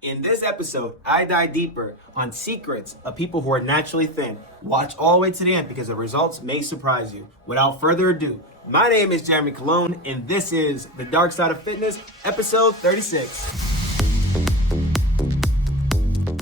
In this episode, I dive deeper on secrets of people who are naturally thin. Watch all the way to the end because the results may surprise you. Without further ado, my name is Jeremy Colon, and this is The Dark Side of Fitness, episode 36.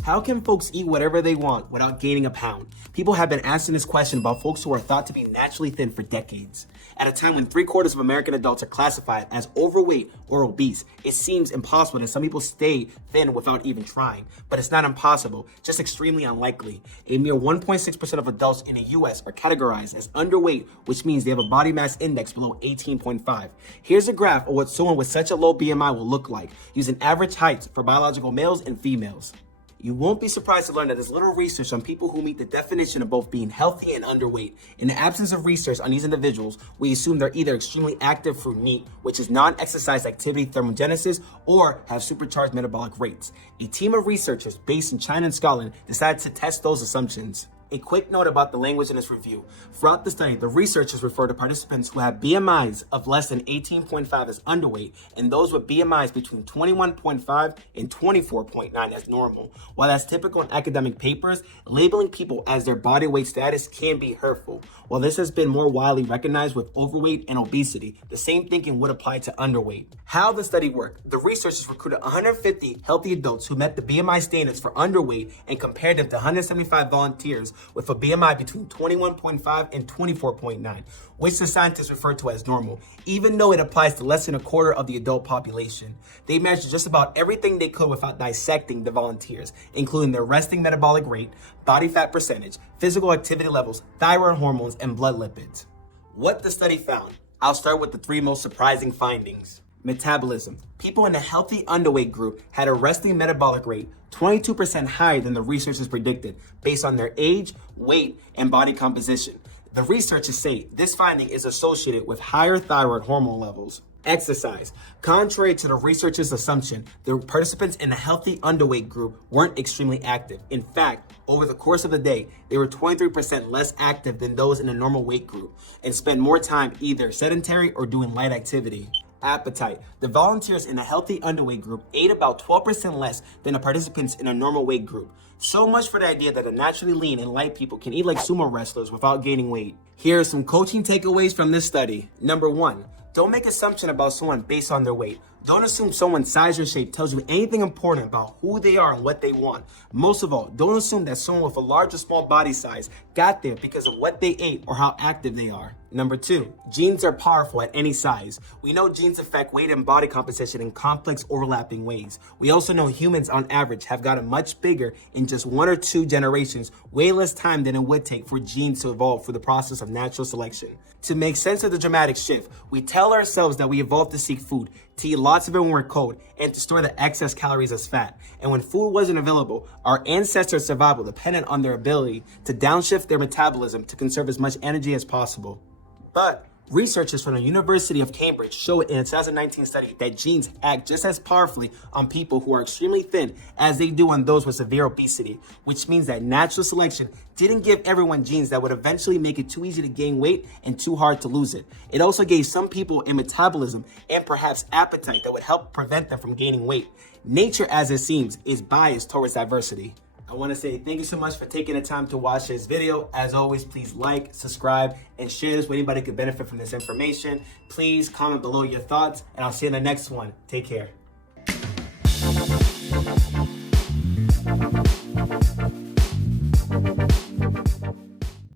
How can folks eat whatever they want without gaining a pound? People have been asking this question about folks who are thought to be naturally thin for decades. At a time when 3/4 of American adults are classified as overweight or obese, it seems impossible that some people stay thin without even trying. But it's not impossible, just extremely unlikely. A mere 1.6% of adults in the US are categorized as underweight, which means they have a body mass index below 18.5. Here's a graph of what someone with such a low BMI will look like, using average heights for biological males and females. You won't be surprised to learn that there's little research on people who meet the definition of both being healthy and underweight. In the absence of research on these individuals, we assume they're either extremely active through NEAT, which is non-exercise activity thermogenesis, or have supercharged metabolic rates. A team of researchers based in China and Scotland decided to test those assumptions. A quick note about the language in this review. Throughout the study, the researchers refer to participants who have BMIs of less than 18.5 as underweight and those with BMIs between 21.5 and 24.9 as normal. While that's typical in academic papers, labeling people as their body weight status can be hurtful. While this has been more widely recognized with overweight and obesity, the same thinking would apply to underweight. How the study worked. The researchers recruited 150 healthy adults who met the BMI standards for underweight and compared them to 175 volunteers with a BMI between 21.5 and 24.9, which the scientists refer to as normal, even though it applies to less than a quarter of the adult population. They measured just about everything they could without dissecting the volunteers, including their resting metabolic rate, body fat percentage, physical activity levels, thyroid hormones, and blood lipids. What the study found. I'll start with the three most surprising findings. Metabolism. People in the healthy underweight group had a resting metabolic rate 22% higher than the researchers predicted based on their age, weight, and body composition. The researchers say this finding is associated with higher thyroid hormone levels. Exercise. Contrary to the researchers' assumption, the participants in the healthy underweight group weren't extremely active. In fact, over the course of the day, they were 23% less active than those in the normal weight group and spent more time either sedentary or doing light activity. Appetite. The volunteers in the healthy underweight group ate about 12% less than the participants in a normal weight group. So much for the idea that the naturally lean and light people can eat like sumo wrestlers without gaining weight. Here are some coaching takeaways from this study. Number 1, don't make assumptions about someone based on their weight. Don't assume someone's size or shape tells you anything important about who they are and what they want. Most of all, don't assume that someone with a large or small body size got there because of what they ate or how active they are. Number 2, genes are powerful at any size. We know genes affect weight and body composition in complex overlapping ways. We also know humans on average have gotten much bigger in just 1 or 2 generations, way less time than it would take for genes to evolve through the process of natural selection. To make sense of the dramatic shift, we tell ourselves that we evolved to seek food, to eat lots of it when we're cold, and to store the excess calories as fat. And when food wasn't available, our ancestors' survival depended on their ability to downshift their metabolism to conserve as much energy as possible. But researchers from the University of Cambridge showed in a 2019 study that genes act just as powerfully on people who are extremely thin as they do on those with severe obesity, which means that natural selection didn't give everyone genes that would eventually make it too easy to gain weight and too hard to lose it. It also gave some people a metabolism and perhaps appetite that would help prevent them from gaining weight. Nature, as it seems, is biased towards diversity. I want to say thank you so much for taking the time to watch this video. As always, please like, subscribe, and share this with anybody who could benefit from this information. Please comment below your thoughts, and I'll see you in the next one. Take care.